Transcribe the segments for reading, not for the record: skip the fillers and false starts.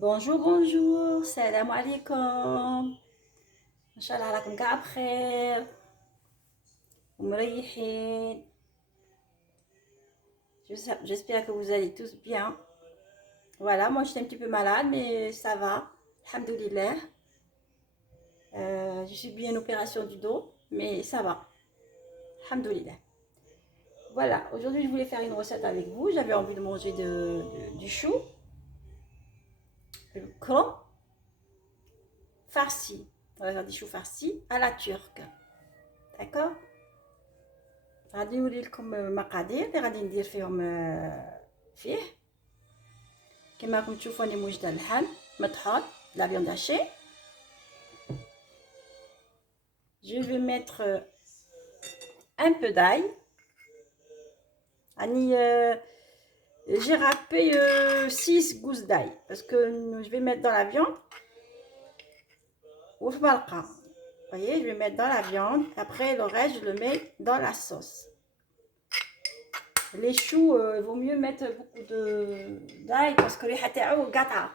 Bonjour, bonjour, salam alaikum. Inch'Allah راكم قاع بخير ومريحين. J'espère que vous allez tous bien. Voilà, moi j'étais un petit peu malade, mais ça va. Alhamdoulilah. J'ai subi une opération du dos, mais ça va. Alhamdoulilah. Voilà, aujourd'hui je voulais faire une recette avec vous. J'avais envie de manger du chou, le cran farci. On va faire du chou farci à la turque. D'accord? غادي نوري لكم المقادير اللي غادي ندير فيهم فيه. كما راكم تشوفوا راني موجده اللحم مطحون لا viande hachée. Je vais mettre un peu d'ail. J'ai râpé 6 gousses d'ail parce que je vais mettre dans la viande. Vous voyez, je vais mettre dans la viande. Après, le reste, je le mets dans la sauce. Les choux, il vaut mieux mettre beaucoup d'ail parce que les hata'ou gata.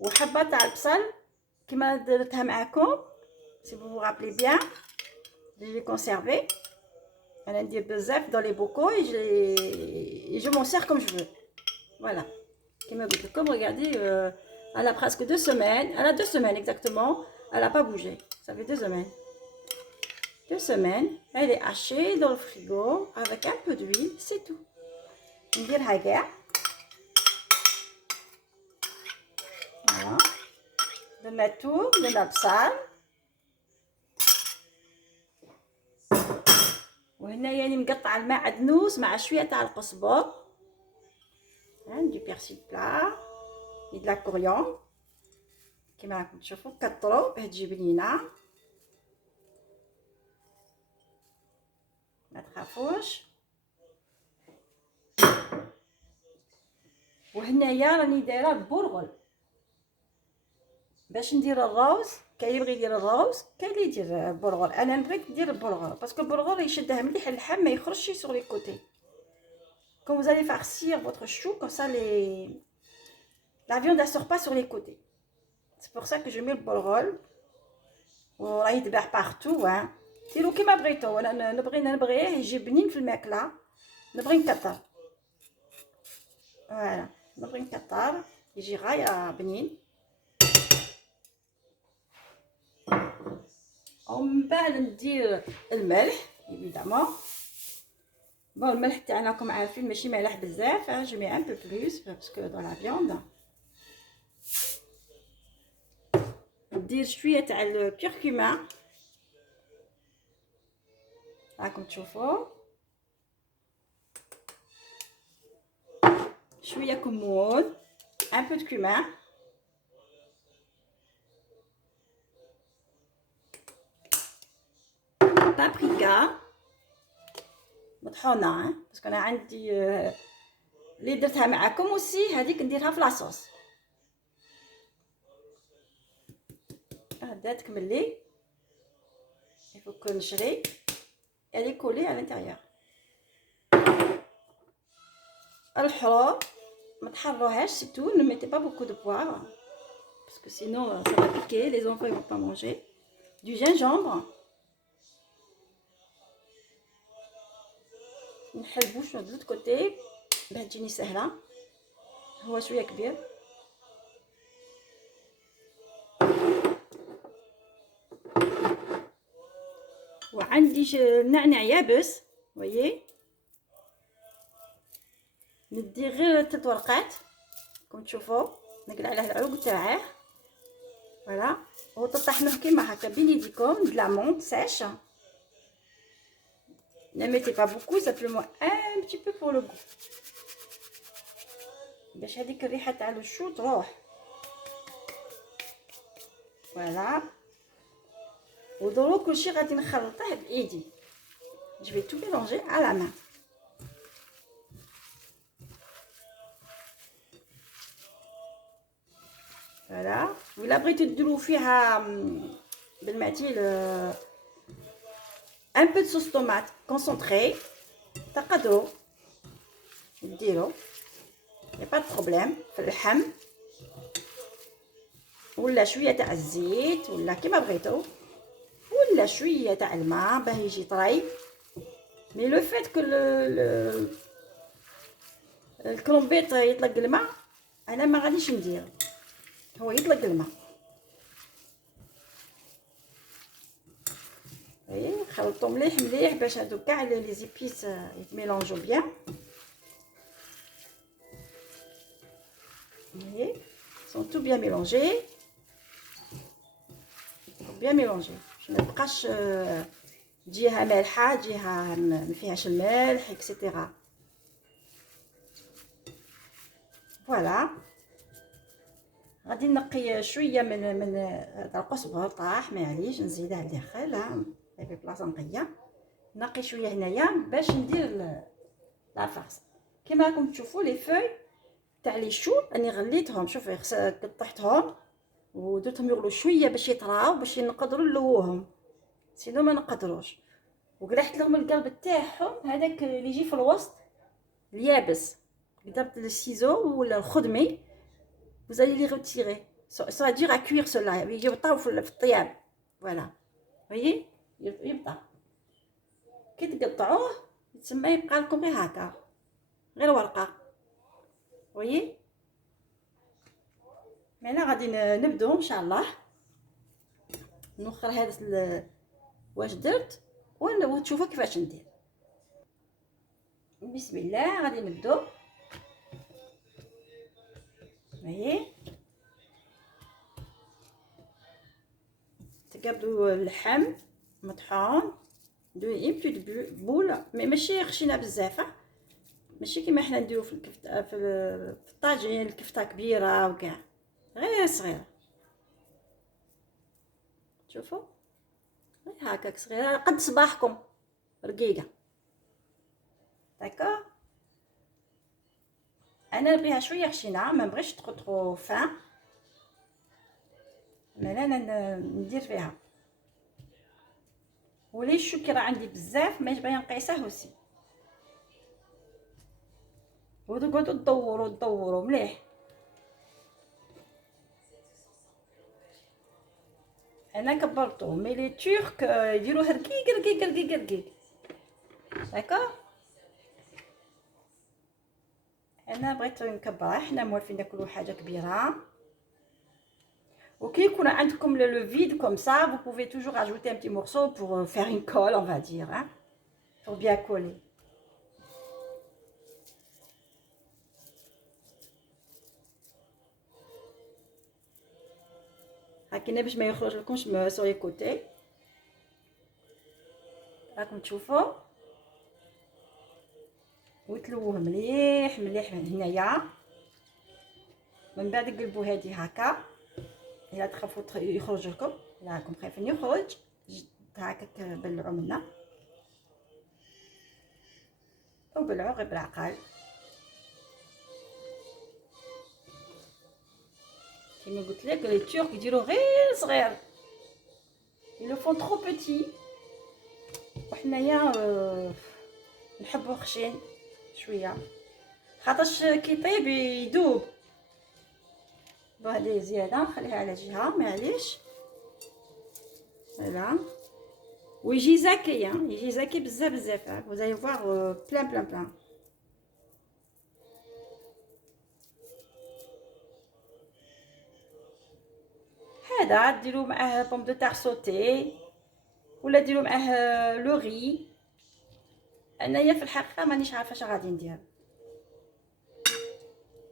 وحبة تاع البصل كيما درتها معكم. Si vous vous rappelez bien, je l'ai conservé. انا ندير بزاف dans les bocaux et je m'en sers comme je veux. Voilà. كيما قلت لكم, regardez, elle a presque 2 semaines. Elle a 2 semaines exactement. Elle n'a pas bougé. Ça fait 2 semaines. 2 semaines. Elle est hachée dans le frigo avec un peu d'huile. C'est tout. نديرها كاع. Voilà. درنا الثوم, درنا البصل. وهنايا راني مقطعه المعدنوس مع شويه تاع القزبر. du persil plat et de la coriandre. كما راكم تشوفوا كثروا باه تجي بنينه. ما تخافوش. وهنايا راني دايره البرغل باش ندير الروز. كاين يبغي يدير الروز, كاين اللي يدير البرغل. انا نبغيك دير البرغل باسكو البرغل يشدها مليح اللحم ما يخرجش sur les côtés. Quand vous allez farcir votre chou comme ça, la viande ne sort pas sur les côtés. C'est pour ça que je mets le برغل. وراه يتباع partout. ديروا كيما بغيتو. انا نبغيه يجي بنين في الماكله. نبغي نكثر. فوالا, نبغي نكثر يجي غايه بنين. ومن بعد ندير الملح évidemment. Bon, الملح تاعنا راكم عارفين ماشي مالح بزاف. Je mets un peu plus parce que dans la viande. ندير شويه تاع الكركمه راكم تشوفوا. شويه كمون, un peu de cumin. بابريكا مطحونه باسكو انا عندي اللي درتها معكم وسي هذيك نديرها في لاصوص. هدا تكملي يفو كو نشري elle est collée à l'intérieur. الحروب ما تحروهاش, c'est tout. Ne mettez pas beaucoup de poivre parce que sinon ça va piquer, les enfants ils vont pas manger. Du gingembre. نحلبو شويه de l'autre côté باه تجيني سهله. هو شويه كبير. وعندي نعناع يابس. voyez, ندير غير 3 ورقات كما تشوفوا. نقلع عليه العروق تاعه. فوالا, وتطحنوه كيما هكا بين يديكم. de la menthe sèche. Ne mettez pas beaucoup, simplement un petit peu pour le goût. باش هذيك الريحه تاع الشو تروح. فوالا. ودروك كلشي غادي نخلطه بايدي. Je vais tout mélanger à la main. Voilà. ولا بغيتو ديروا فيها بالمعتيل un peu de sauce tomate concentrée تقدروا ديروا. يا با بروبليم في اللحم ولا شويه تاع الزيت ولا كيما بغيتو ولا شويه تاع الماء باه يجي طري. مي لو فيت كو الكرومبيط يطلق الماء انا ما غاديش ندير، هو يطلق الماء. اي خلطو مليح مليح باش هادو كاع لي زيبيس يتميلونجو بيان. اي سون تو بيان ميلونجي، بيان ميلونجي باش ما تبقاش جهه مالحه جهه ما فيهاش الملح اكسيتيرا. فوالا غادي نقي شويه من هذا القزبر طاح معليش نزيدها لداخل. ها في بلاصه نقيه نقي شويه هنايا باش ندير لا فارس. كيما راكم تشوفوا لي فوي تاع لي شو راني غليتهم، شوفي قطعتهم ودرتهم يغلوا شويه باش يطراو باش نقدروا نلووهم، سينو ما نقدروش. وقلحت لهم القلب تاعهم هذاك اللي يجي في الوسط اليابس، درت السيزو ولا الخدمي vous allez les retirer. Ça va dur à cuire cela, يبطاو في الطياب. فوالا فهي يبطا كي تقطعوه تسمى يبقى لكم غير هكا غير ورقه. وي هنا غادي نبداو ان شاء الله نوخر هذا واش درت وتشوفوا كيفاش ندير. بسم الله غادي نبداو. هي تقبلوا اللحم مطحون دو اي بتيت بول مي ماشي خشينه بزاف، ماشي كيما حنا نديرو في الكفته في الطاجين الكفته كبيره وكاع، غير صغيره. شوفوا غير هكاك صغيره قد صباحكم رقيقه. داكور انا نبغيها شويه خشينه ما نبغيش ترو فان، انا ندير فيها. ولي الشوكي راه عندي بزاف ماش باغي نقيسه وسي. وتقعدوا تدوروا مليح. انا كبرته مي لي تورك يديروه رقيق رقيق رقيق رقيق. داكور انا بغيت نكبرها، حنا موالفين ناكلوا حاجه كبيره. وكي يكون عندكم لو فيد كوم سا vous pouvez toujours ajouter un petit morceau pour faire une colle on va dire, hein, pour bien coller. هكذا باش ما يخرج لكمش سور لي كوتي. راكم تشوفوا وتلووه مليح مليح من هنايا. من بعد قلبوا هادي هكا الا تخافوا يخرج لكم، الا راكم خايفين يخرج هكاك بلعوا منا وبلعوا غير بالعقل. كيما قلت لك لي تورك يديروا غير صغير، ils le font trop petit، وحنايا نحبو خشين شويه خاطرش كي يطيب يدوب. هذه زياده نخليها على جهه معليش. فوالا ويجي زكي، يجي زكي بزاف بزاف. vous allez voir plein plein plein. هذا ديروا معاه بوم دو تار سوتي ولا ديروا معاه لو ري. انايا في الحقيقه مانيش عارفه اش غادي ندير،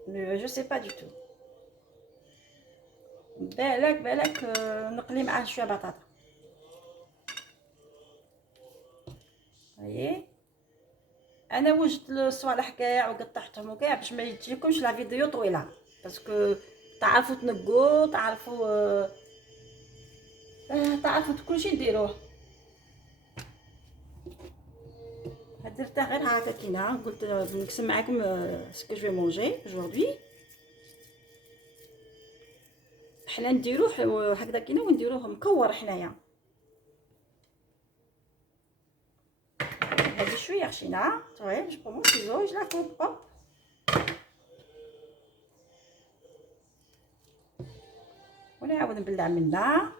جو سي با دو تو. بالك نقلي معاه شويه بطاطا. هاي انا وجدت الصوالح كاع وقطعتهم وكاع باش ما تجيكمش لا فيديو طويله، باسكو تعرفوا تنقوا تعرفوا كلشي ديروه. درتها غير هكا كينا قلت نقسم معكم سكو جو مونجي اجوردي. حنا نديروه هكذا كينا ونديروه مكور حنايا. هذه شويه خشينه صغير جو بون سيزو جو لا كوب. ونعاود نبلع منها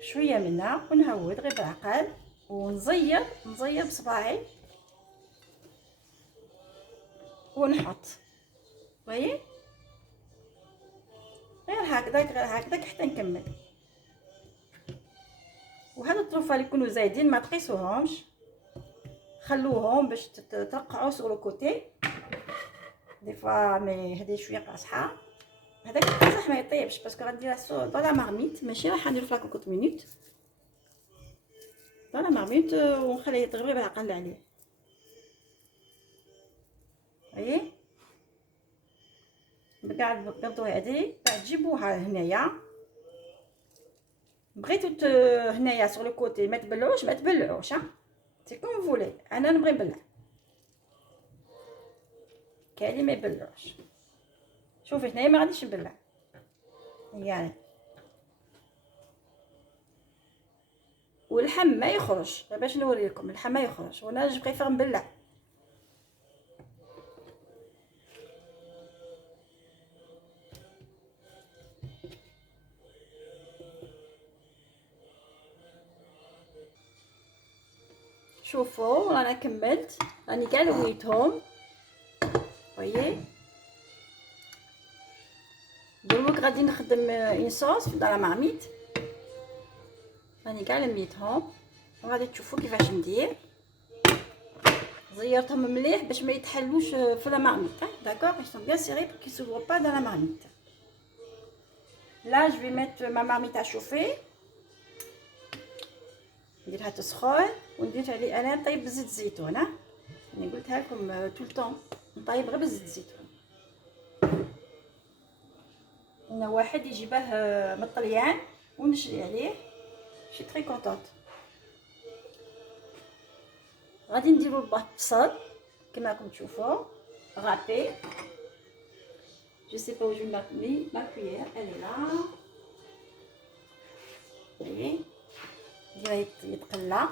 شويه منها ونهود غير بالعقل ونزير بصباعي ونحط غير هكذا حتى نكمل. وهذا الطروفه اللي يكونوا زايدين ما تقيسوهمش، خلوهم باش ترقعوا سور لو كوتي دي فوا. مي هذه شويه قاصحه، هذاك بصح ما يطيبش باسكو غنديرها dans la marmite، ماشي راح ندير في لا كوكوط مينوت dans la marmite ونخليه يطيب غير بالعقل عليه. اييه بقعد بقدو هذه بعد تجيبوها هنايا. بغيتو هنايا سور لو كوتي ما تبلعوش ها، سي كوم فولي. انا نبغي نبلع، كاين اللي ما يبلعوش. شوفي هنايا ما غاديش نبلع يعني، واللحم ما يخرج باش نوريكم. اللحم ما يخرج وانا جو بريفير نبلع. شوفوا رانا كملت، راني كاع لويتهم ويي. دروك غادي نخدم اون صوص في لا مارميت، راني كاع لميتهم وغادي تشوفوا كيفاش ندير. زيرتهم مليح باش ما يتحلوش في لا مارميت. داكور ils sont bien serrés pour qu'ils s'ouvrent pas dans la marmite. Là je vais mettre ma marmite à chauffer، نديرها تسخن وندير عليه انا نطيب بزيت الزيتون. يعني قلتها لكم طول طون نطيب غير بزيت الزيتون. انا واحد يجيبه من الطليان ونشري عليه، شي تري كونطونط. غادي نديرو البصل كما راكم تشوفوا رابي. جو سي با وجو ما كويير الي لا. اي ديري يتقلى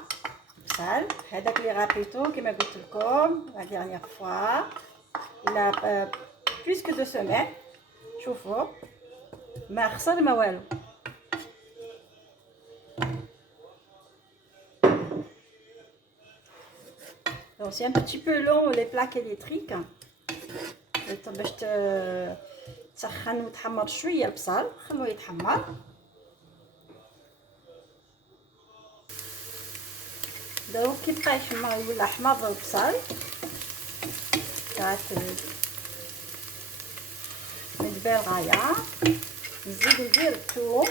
بصل هذاك اللي غابيتو كما قلت لكم لا ديرنيير فوا لا بلوس كو دو سيمين. شوفوا ما خسر ما والو. Donc c'est un petit peu long les plaques électriques باش تسخن وتحمر شويه البصل. خلوه يتحمر. دروك كي بقى يحمر يولي احمر البصل تاع مدبر غايه. نزيد ندير الثوم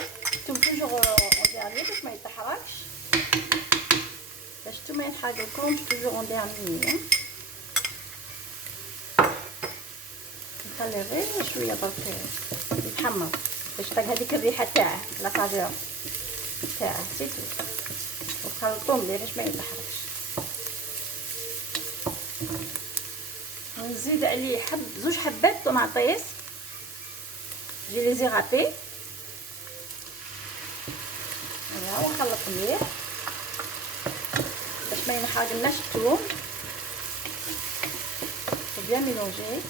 توجور اون ديرني باش ما يتحرقش، باش نتوما يتحرقلكم توجور اون ديرني. نخليه غير شويه برك يتحمر باش تلقى هذيك الريحه تاعه لا كادور تاعه سيتو. وخلطوه مليح باش ما يتحرقش. ونزيد عليه زوج حبات طوماطيس جي لي زيغابي. فوالا ونخلط مليح باش ما ينحرقلناش الثوم. بيان ميلونجي.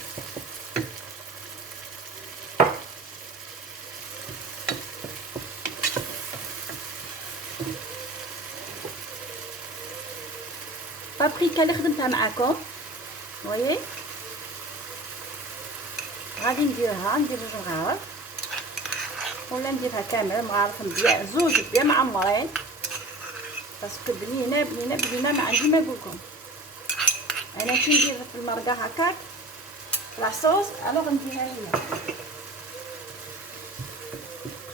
بابريكا اللي خدمتها معاكم وي غادي نديرها، ندير جوج مغارف ولا نديرها كامل مغارف مزيان زوج بيان معمرين باسكو بنينه ما عندي ما نقولكم. انا كي ندير في المرقه هكاك لاصوص الوغ نديرها هنا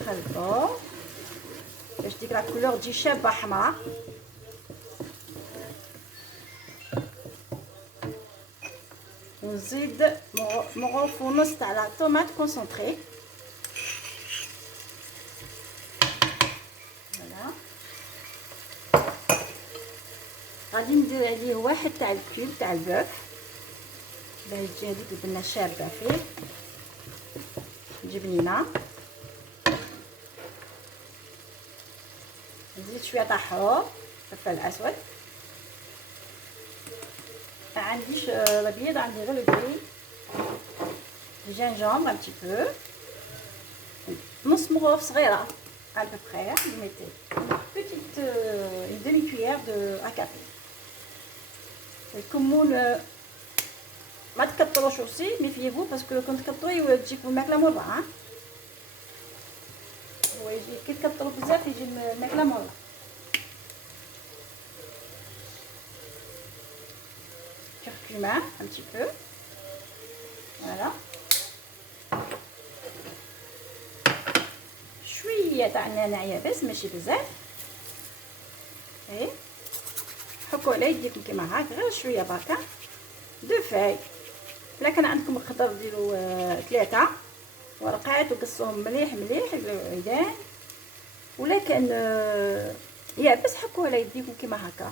خلطو باش ديك لا كولور تجي شابه حمراء. ونزيد مغرف ونص تاع لا طوماط كونسونطري. فوالا غادي ندير عليه واحد تاع الكيوب تاع البوف باش تجي هذيك البنه شابه فيه تجي بنينه. نزيد شويه تاع حروف فلفل اسود. ما عنديش الابيض، عندي غير البري جينجومبر ان تي بو نص مغرف صغيره à peu près. Vous mettez une petite une demi-cuillère à café. الكمون ما تكتروش aussi, méfiez-vous parce que quand تكتروا تجيكم الماكله مره. هو يجي كي تكتروا بزاف يجي الماكله مره. curcuma un petit peu. Voilà. شويه تاع النعناع يابس ماشي بزاف. اي حكوا على يديكم كيما هاك غير شويه بركه. دو فاي. الا كان عندكم خضر ديروا 3 ورقات وقصوهم مليح مليح العيدان. ولا كان يابس حكوا على يديكم كيما هكا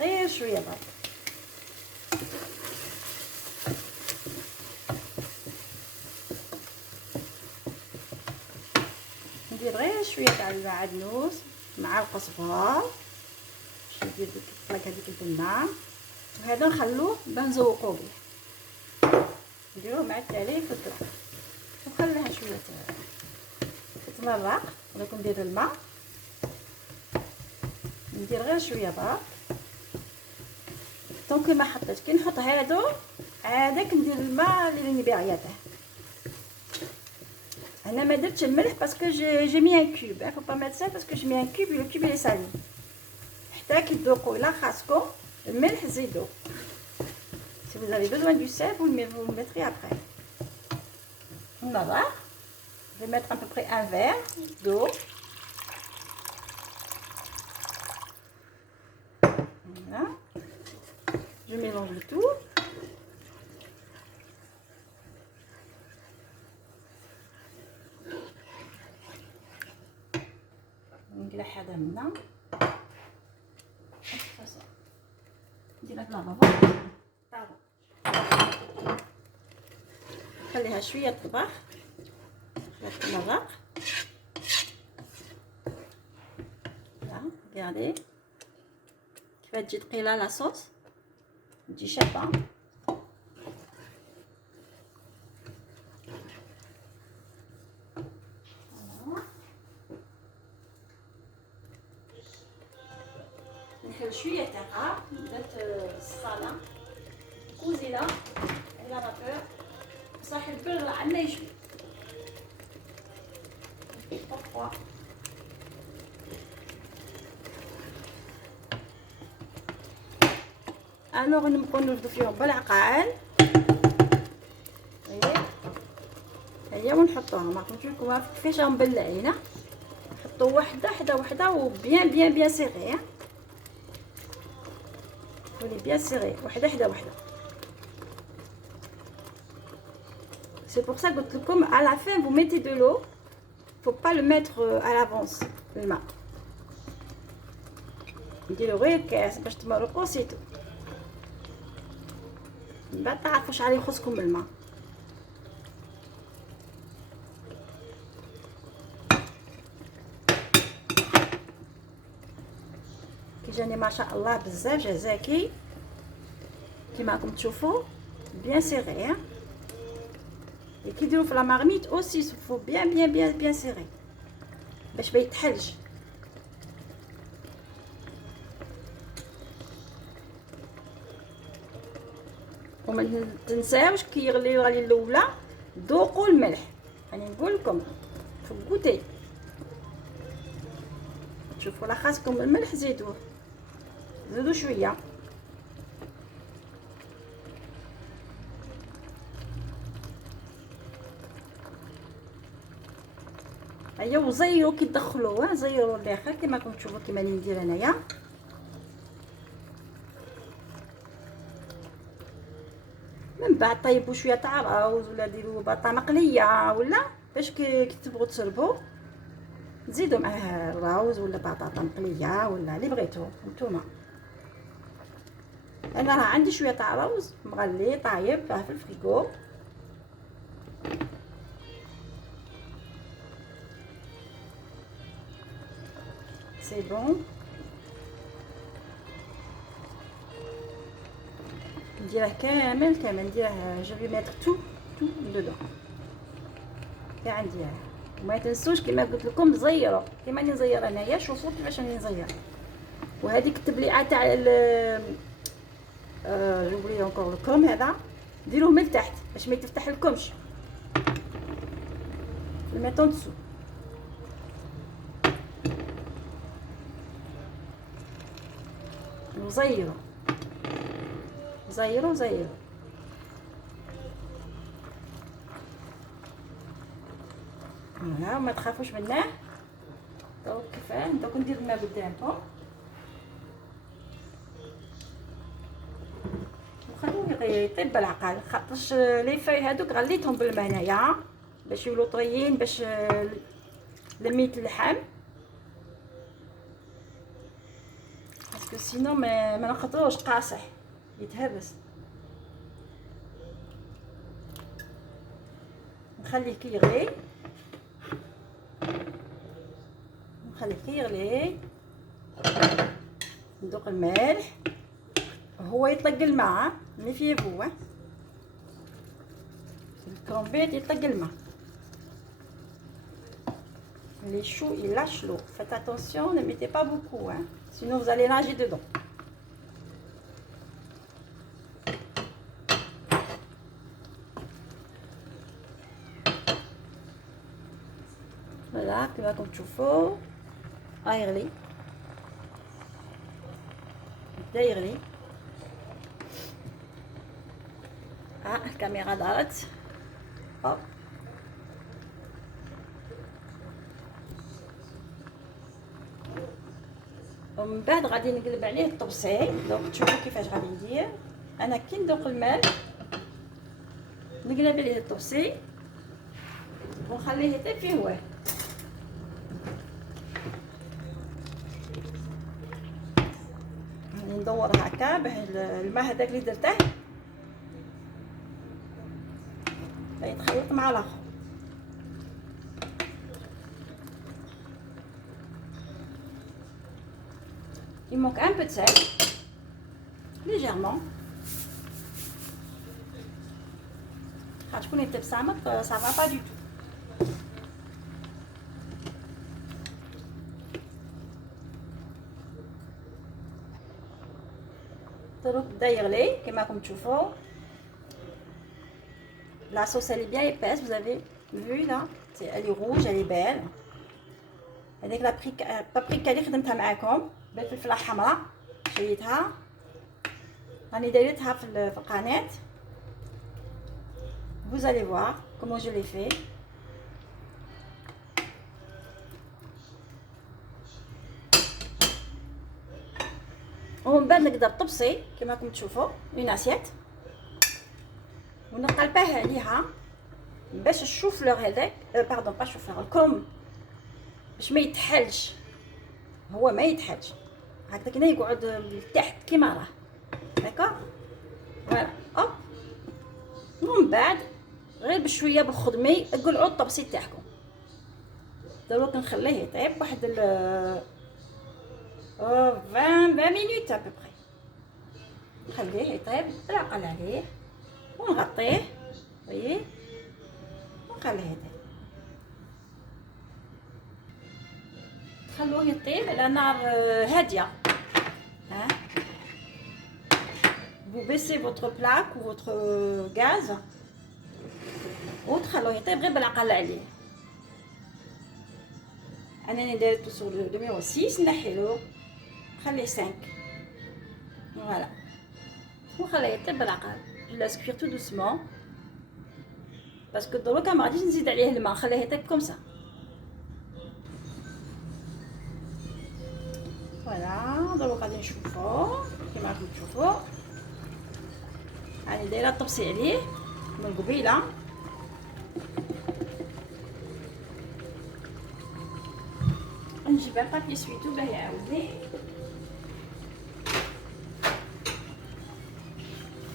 غير شويه برك. ندير غير شويه تاع المعدنوس مع القزبر باش ندير ديك الطلاق هذيك البنه. وهذا نخلوه باه نزوقوه به. نديروه مع التالي في الطلاق ونخليها شويه تتمرق. ولكن ندير الماء ندير غير شويه برك. دونك ما حطيت كي نحط هادو عادك ندير الماء اللي راني باغياته. انا ما درتش الملح باسكو جي مي ان كوب. فو با ميت سا باسكو جي مي ان كوب لو كوب لي سالي. حتى كي تذوقوا الا خاصكم الملح زيدوا. Si vous avez besoin du sel, vous le mettrez après. Voilà. Je vais mettre à peu près un verre d'eau. Voilà. Je mélange le tout. نقلح هذا منا. ندير هاد لافابو. خليها شويه تطبخ تتمرق. لا regardez كيف تجي ثقيله لا صوص تجي شابه. نحل شويه تاعها بدات الصاله كوزيله على رابور صح البر عندنا يشوي. الوغ نبقاو نرفدو فيهم بالعقال. هيا ونحطوهم. راكم تشوفوا كيفاش راهم مبلعين. نحطو وحده حدا وحده وبيان بيان بيان سيغي. ولي بيان سيغي وحده حدا وحده. C'est pour ça que comme à la fin vous mettez de l'eau, faut pas le mettre à l'avance الماء. نديرو غير كاس باش تمرقوا سيتو. من بعد تعرفوا شحال يخصكم بالماء. كي جاني ما شاء الله بزاف جا زاكي كيما راكم تشوفوا بيان سيغي. كي يديروا في لا مارميت اوسي فو بيان بيان بيان بيان سيغي باش ما يتحلش. وما تنساوش كي يغلي الغلي الاولى ذوقوا الملح. راني نقول لكم فو غوتي شوفوا لا خاصكم الملح زيدوه زيدوا شويه. هيا وزيروا كي تدخلوه زيروا الاخر كما راكم تشوفوا كيما راني ندير انايا. من بعد طيبوا شويه تاع الروز ولا ديروا بطه مقليه ولا باش كي تبغوا تشربوا تزيدوا معاه الروز ولا بطاطا مقليه ولا اللي بغيتو نتوما. انا راه عندي شويه تاع روز مغلي طايب في الفريكو. سي بون. نديره كامل نديره جو في ميتر تو تو دودو كاع عندي. وما تنسوش كما قلت لكم زيروا كما راني نزير انايا. شوفوا كيفاش راني نزير. وهذيك التبليعه تاع جوبلي اونكور الكم هذا ديروه من التحت باش ما يتفتح لكمش. الميطون دسو وزيروا زيروا زيروا. لا ما تخافوش منه. دونك كيفاه دوك ندير الماء قدامكم وخلوه يطيب بالعقل. خاطرش لي فاي هذوك غليتهم بالماء هنايا باش يولوا طريين باش لميت اللحم باسكو سينو ما نقدروش قاصح يتهرس. نخليه كي يغلي نخليه كي يغلي. ندوق الملح هو يطلق الماء ملي فيه بو الكرومبيت يطلق الماء. Les choux ils lâchent l'eau. Faites attention, ne mettez pas beaucoup hein, sinon vous allez nager dedans. Voilà, كما راكم تشوفوا يغلي بدا يغلي. الكاميرا دارت. ومن بعد غادي نقلب عليه الطبسي. دونك تشوفوا كيفاش غادي ندير. انا كي ندوق الماء نقلب عليه الطبسي ونخليه يطيب فيه هو. ندور هكا باه الماء هذاك اللي درته يتخلط مع الاخر. Il manque un peu de sel, légèrement. تكون يطيب سامط ça va pas du tout. دروك بدا يغلي كما راكم تشوفوا. La sauce elle est bien épaisse, vous avez vu là, elle est rouge, elle est belle. هذيك البابريكا اللي خدمتها معاكم بالفلفله الحمراء شريتها راني دايرتها في القناه. Vous allez voir comment je l'ai fait. ومن بعد نقدر طبسي كما راكم تشوفوا اون اسيت ونقلبها عليها باش الشوفلور هذاك باردون با شوفلور الكم باش ما يتحلش. هو ما يتحلش هكذا كنا يقعد لتحت كيما راه داكوغ. فوالا اوب. ومن بعد غير بشويه بالخدمي قلعوا الطبسي تاعكم. دروك نخليه يطيب واحد 20 مينوت ابوبري. نخليه يطيب بالعقل عليه ونغطيه وي ونخليه يطيب. خلوه يطيب على نار هاديه. ها vous baissez votre plaque ou votre gaz وتخلوه يطيب غير بالعقل عليه. انا دايرته sur le numéro 6 نحيلو خليه 5 فوالا وخليه يطيب بالعقل. je laisse cuire tout doucement باسكو دروكا ما غاديش نزيد عليه الماء نخليه يطيب كوم سا. فوالا دروك غادي نشوفو كيما راكم تشوفوا هاني دايره الطبسي عليه من قبيله. نجيب البابي سويتو باه يعاودني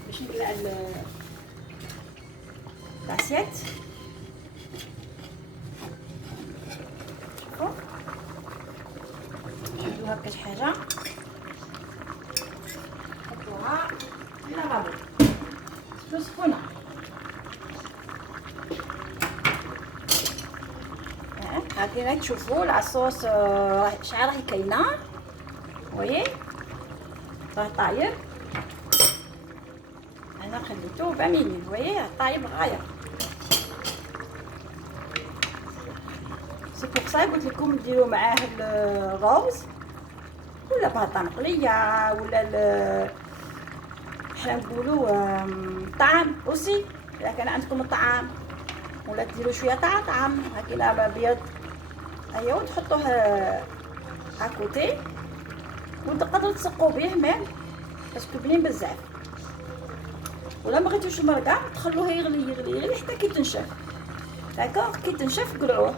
باش نقلع لاسيت. شوفوا نديرو هكا شي حاجه نحطوها في لافابو سخونه هاكي راك تشوفوا لاصوص شحال راهي كاينه. وي راه طايب. انا خليته 20 مينيت. وي طايب غايه. سي بور سا قلت لكم ديروا معاه الروز ولا بطاطا مقليه ولا حنا نقولوا طعام اوسي. اذا كان عندكم الطعام ولا ديروا شويه تاع طعام هكذا ابيض. ايوا وتحطوه اكوتي وتقدروا تسقوا به ميم باسكو بنين بزاف. ولا ما بغيتوش المرقه تخلوه يغلي يغلي يغلي حتى كي تنشف. داكوغ كي تنشف قلعوه.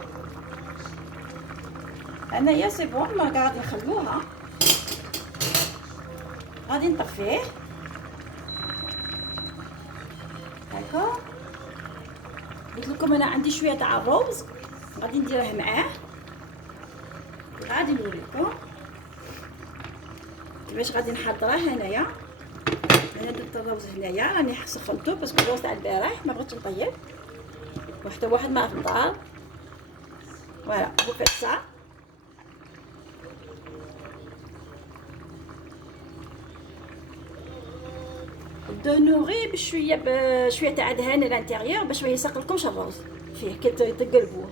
انايا سي بون المرقه غادي نخلوها. غادي نطفيه. داكوغ قلت لكم انا عندي شويه تاع الروز غادي نديره معاه. غادي نوريكم كيفاش غادي نحضره هنايا. انا درت الروز هنايا راني سخنته باسكو الروز تاع البارح ما بغيتش نطيب وحتى واحد ما في الدار. فوالا بو فيت سا. دهنوغي بشويه تاع دهان الانتيريور باش ما يسقلكمش الروز فيه كي تقلبوه.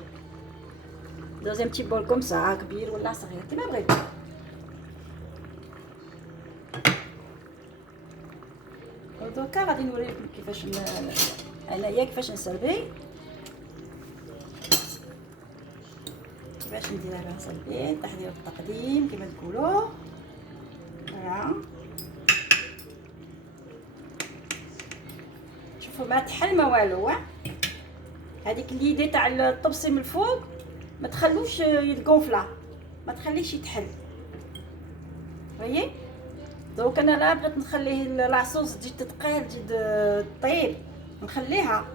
دوزيام تي بول كوم سا كبير ولا صغير كيما بغيتو. دوكا غادي نوريكم كيفاش انايا كيفاش نسربي. كيفاش ندير لها سربي تحضير التقديم كيما تقولوا. فوالا شوفوا ما تحل ما والو. هذيك ليدي تاع الطبسي من الفوق ما تخلوش يتقنفلا ما تخليش يتحل. ويي دروك انا لا بغيت نخليه لاصوص تجي تتقال تجي طيب نخليها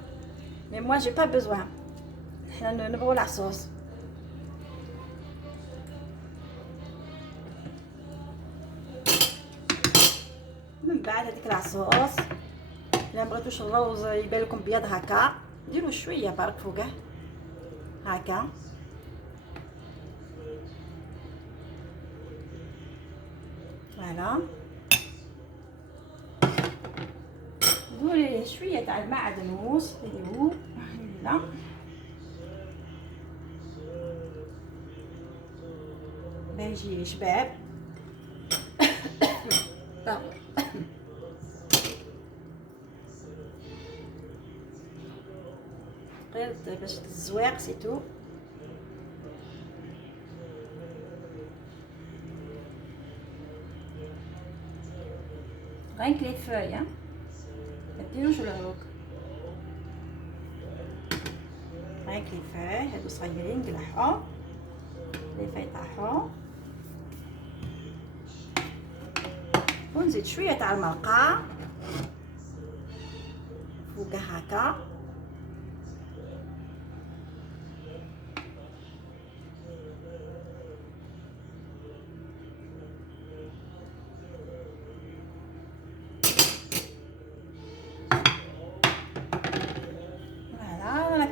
مي موا جي با بيزوان. حنا نبغوا لاصوص. من بعد هذيك لاصوص الا بغيتوش الروز يبان لكم بيض هكا ديروا شويه برك فوقه هكا. فوالا دوري شويه تاع المعدنوس اللي هو لا باجي شباب. غير باش تزويق سيتو. غير كلي فاي ما ديروش العروق. غير كلي فاي هادو صغيرين قلعهم لي فاي طاحو. ونزيد شويه تاع المرقه فوقها هكا.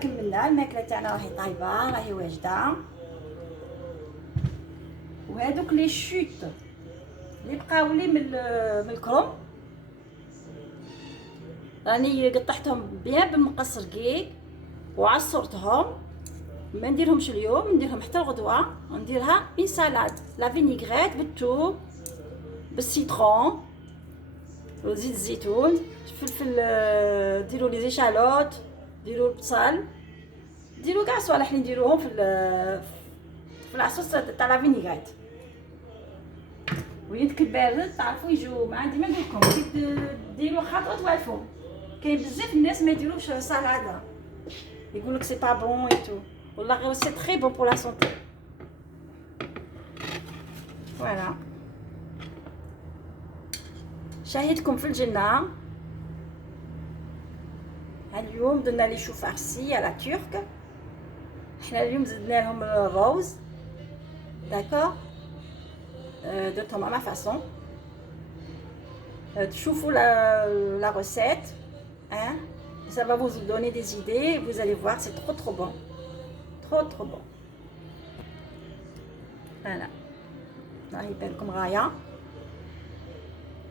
كملنا الماكله تاعنا راهي طايبه راهي واجده. وهذوك لي شوت اللي بقاو لي من الكروم راني قطعتهم بيان بالمقص رقيق وعصرتهم. ما نديرهمش اليوم نديرهم حتى الغدوه. نديرها اون سالاد لا فينيغريت بالثوم بالسيترون وزيت الزيتون فلفل. ديروا لي زيشالوت ديروا البصل ديروا كاع صوالح اللي نديروهم في العصوص تاع لا فينيغريت. ويدك البارد تعرفوا يجوا مع ديما نقولكم ديروا خاطر توالفوا. كاين بزاف الناس ما يديروش سالاد يقولك سي با بون اي تو. والله غير سي تري بون بور لا سونتي. فوالا شاهدكم في الجنه. اليوم درنا لي شو فارسي على ترك. حنا اليوم زدنا لهم الروز. داكور درتهم على فاصون. تشوفوا la recette hein, ça va vous donner des idées. Vous allez voir c'est trop bon, trop bon. انا راه يبان لكم غايه.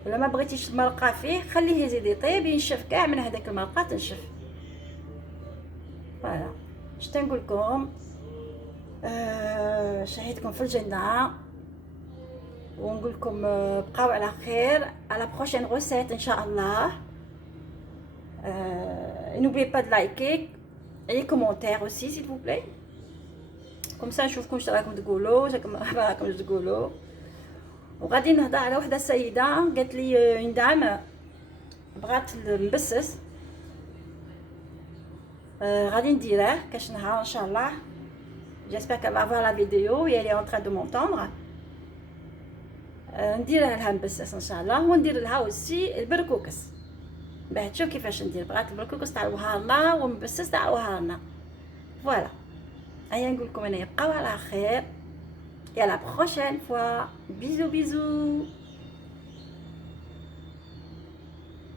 ولا ما بغيتيش المرقه فيه خليه يزيد يطيب ينشف كاع من هذاك المرقه تنشف. فوالا اش تنقول لكم، شهيتكم في الجنه، ونقول لكم بقاو على خير على بروشين غوسيت ان شاء الله. n'oubliez pas de liker et commentaire aussi s'il vous plaît, comme ça نشوفكم اش راكم تقولوا، راكم تقولوا. وغادي نهضر على وحده سيده قالت لي اون دام بغات المبسس، غادي نديره كاش نهار ان شاء الله. j'espère qu'elle va voir la vidéo et elle est en train de m'entendre. ندير لها مبسس ان شاء الله، وندير لها اوسي البركوكس باه تشوف كيفاش ندير. بغات البركوكس تاع الوهارنا والمبسس تاع الوهارنا. فوالا ايا نقول لكم انا بقاو على خير، et à la prochaine fois. Bisous bisous.